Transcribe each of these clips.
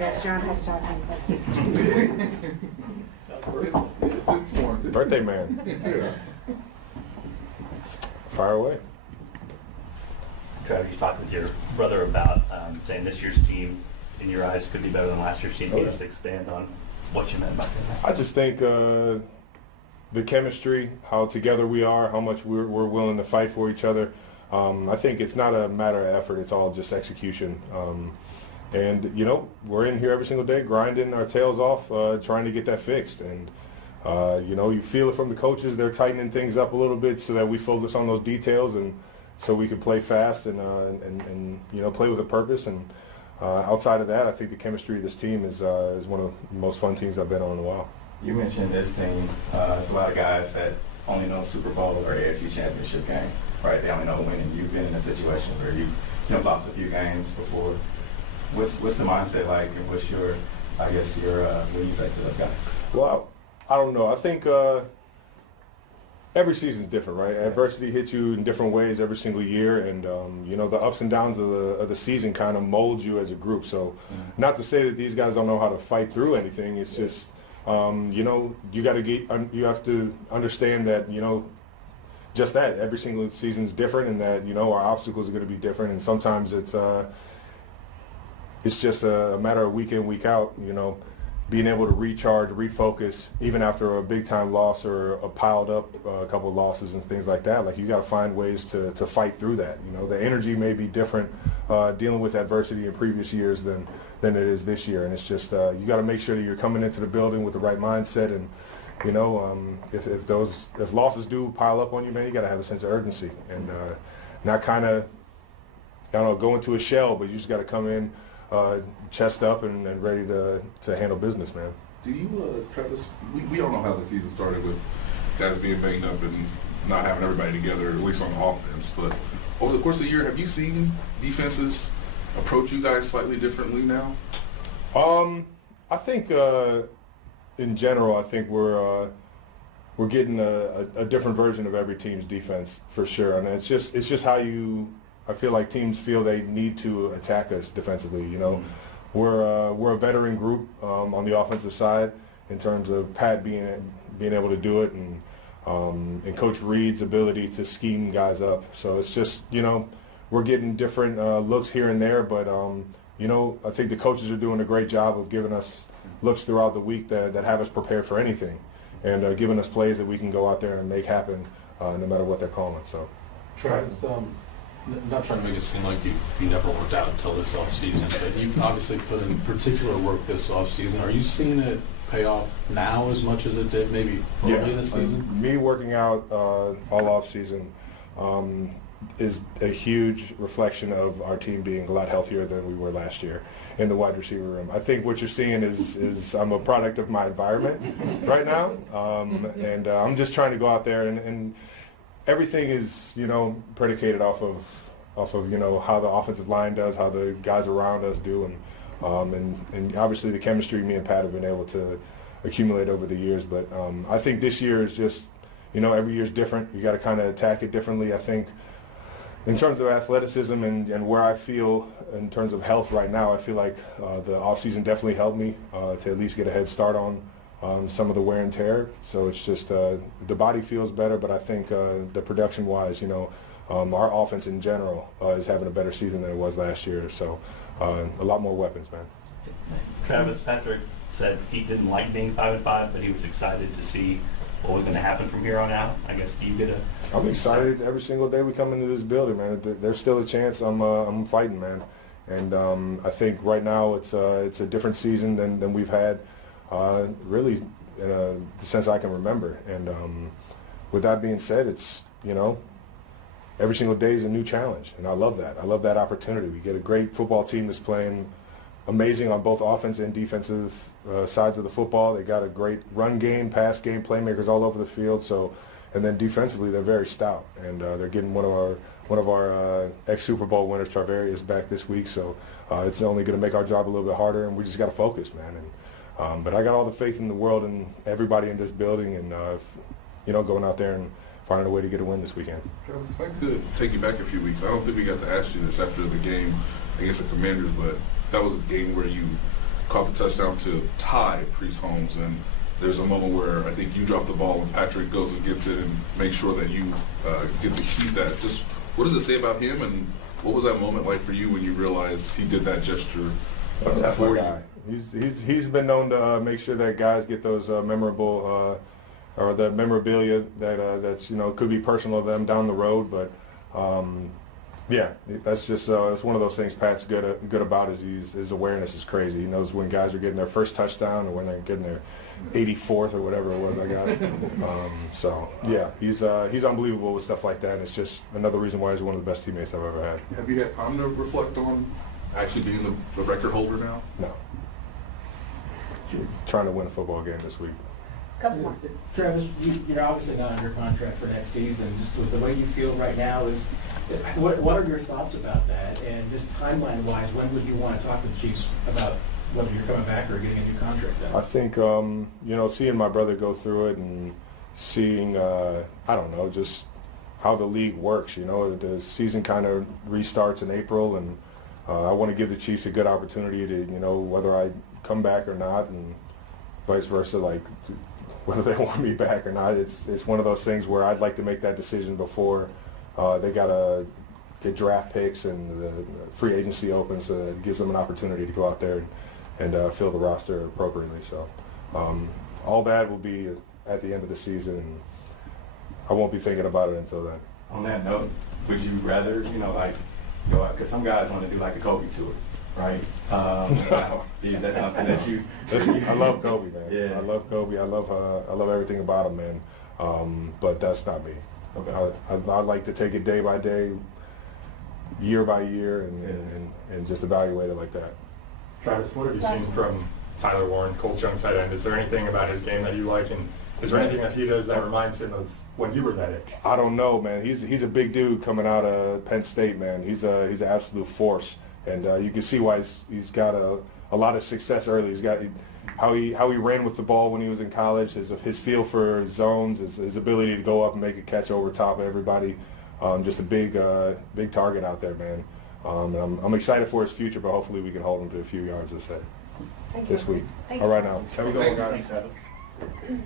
Yes, John had to talk to me first. Birthday man. Fire away. Travis, you talked with your brother about saying this year's team, in your eyes, could be better than last year's team. Can you just expand on what you meant by saying that? I just think the chemistry, how together we are, how much we're willing to fight for each other. I think it's not a matter of effort. It's all just execution. And, you know, we're in here every single day grinding our tails off, trying to get that fixed. And, you know, you feel it from the coaches. They're tightening things up a little bit so that we focus on those details and so we can play fast and you know, play with a purpose. And outside of that, I think the chemistry of this team is one of the most fun teams I've been on in a while. You mentioned this team. It's a lot of guys that only know Super Bowl or AFC Championship game, right? They only know winning. You've been in a situation where you lost a few games before. What's the mindset like, and what's your, I guess, what you say to those guys? Well, I don't know. I think every season is different, right? Adversity hits you in different ways every single year, and you know, the ups and downs of the season kind of mold you as a group. So, not to say that these guys don't know how to fight through anything. It's just you know, you have to understand that, you know, just that every single season is different, and that, you know, our obstacles are going to be different, and sometimes it's just a matter of week in, week out, you know, being able to recharge, refocus, even after a big-time loss or a piled up a couple of losses and things like that. Like, you got to find ways to fight through that. You know, the energy may be different dealing with adversity in previous years than it is this year. And it's just you got to make sure that you're coming into the building with the right mindset. And, you know, if losses do pile up on you, man, you got to have a sense of urgency and not kind of, I don't know, go into a shell, but you just got to come in chest up and ready to handle business, man. Do you, Travis, we don't know how the season started with guys being banged up and not having everybody together, at least on offense, but over the course of the year, have you seen defenses approach you guys slightly differently now? I think in general, I think we're getting a different version of every team's defense for sure, and it's just how I feel like teams feel they need to attack us defensively. You know, we're a veteran group on the offensive side in terms of Pat being able to do it, and Coach Reed's ability to scheme guys up. So it's just, you know, we're getting different looks here and there, but you know, I think the coaches are doing a great job of giving us looks throughout the week that have us prepared for anything, and giving us plays that we can go out there and make happen no matter what they're calling. So, Travis, not trying to make it seem like you never worked out until this offseason, but you obviously put in particular work this offseason. Are you seeing it pay off now as much as it did maybe early in the season? Me working out all offseason is a huge reflection of our team being a lot healthier than we were last year in the wide receiver room. I think what you're seeing is I'm a product of my environment right now, and I'm just trying to go out there and everything is, you know, predicated off of you know, how the offensive line does, how the guys around us do, and obviously the chemistry me and Pat have been able to accumulate over the years. But I think this year is just, you know, every year is different. You got to kind of attack it differently. I think in terms of athleticism and where I feel in terms of health right now, I feel like the offseason definitely helped me to at least get a head start on some of the wear and tear. So it's just the body feels better, but I think the production-wise, you know, our offense in general is having a better season than it was last year. So a lot more weapons, man. Travis, Patrick said he didn't like being 5-5, but he was excited to see what was going to happen from here on out. I guess, do you get a... I'm excited every single day we come into this building, man. There's still a chance I'm fighting, man. And I think right now it's a different season than we've had really in the sense I can remember. And with that being said, it's, you know, every single day is a new challenge, and I love that. I love that opportunity. We get a great football team that's playing amazing on both offense and defensive sides of the football. They got a great run game, pass game, playmakers all over the field. So, and then defensively, they're very stout, and they're getting one of our ex-Super Bowl winners, Charvarius, back this week. So it's only going to make our job a little bit harder, and we just got to focus, man. And but I got all the faith in the world in everybody in this building, and you know, going out there and finding a way to get a win this weekend. Travis, if I could take you back a few weeks, I don't think we got to ask you this after the game against the Commanders, but that was a game where you caught off the touchdown to tie Priest Holmes, and there's a moment where I think you drop the ball and Patrick goes and gets it and makes sure that you get to keep that. Just what does it say about him, and what was that moment like for you when you realized he did that gesture That's for my you? guy. He's been known to make sure that guys get those memorable or the memorabilia that's could be personal to them down the road, but yeah, that's just it's one of those things Pat's good about is his awareness is crazy. He knows when guys are getting their first touchdown or when they're getting their 84th or whatever it was I got. So yeah, he's unbelievable with stuff like that. And it's just another reason why he's one of the best teammates I've ever had. Have you had time to reflect on actually being the record holder now? No, trying to win a football game this week. Couple more. Travis, you're obviously not under contract for next season. Just with the way you feel right now, what are your thoughts about that? And just timeline-wise, when would you want to talk to the Chiefs about whether you're coming back or getting a new contract done? I think seeing my brother go through it and seeing I don't know just how the league works. The season kind of restarts in April, and I want to give the Chiefs a good opportunity to whether I come back or not, and vice versa, like whether they want me back or not. It's one of those things where I'd like to make that decision before they gotta get draft picks and the free agency opens, so that it gives them an opportunity to go out there and fill the roster appropriately. So all that will be at the end of the season, and I won't be thinking about it until then. On that note, would you rather, because some guys want to do like a Kobe tour, right? That's something that you. I love Kobe, man. Yeah. I love Kobe. I love everything about him, man. But that's not me. Okay. I like to take it day by day, year by year, and just evaluate it like that. Travis, what have you seen from Tyler Warren, Colts young tight end? Is there anything about his game that you like, and is there anything that he does that reminds him of when you were that age? I don't know, man. He's a big dude coming out of Penn State, man. He's an absolute force, and you can see why he's got a lot of success early. He's got how he ran with the ball when he was in college, his feel for zones, his ability to go up and make a catch over top of everybody. Just a big target out there, man. And I'm excited for his future, but hopefully we can hold him to a few yards this week. Thank All you. right, now. Can we go, guys?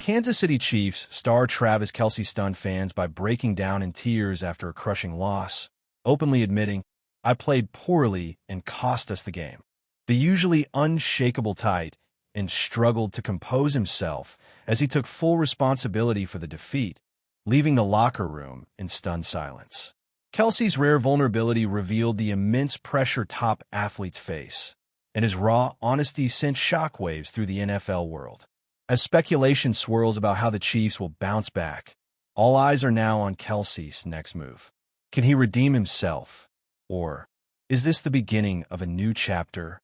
Kansas City Chiefs star Travis Kelce stunned fans by breaking down in tears after a crushing loss, openly admitting, "I played poorly and cost us the game." The usually unshakable tight and struggled to compose himself as he took full responsibility for the defeat, leaving the locker room in stunned silence. Kelce's rare vulnerability revealed the immense pressure top athletes face, and his raw honesty sent shockwaves through the NFL world. As speculation swirls about how the Chiefs will bounce back, all eyes are now on Kelce's next move. Can he redeem himself? Or is this the beginning of a new chapter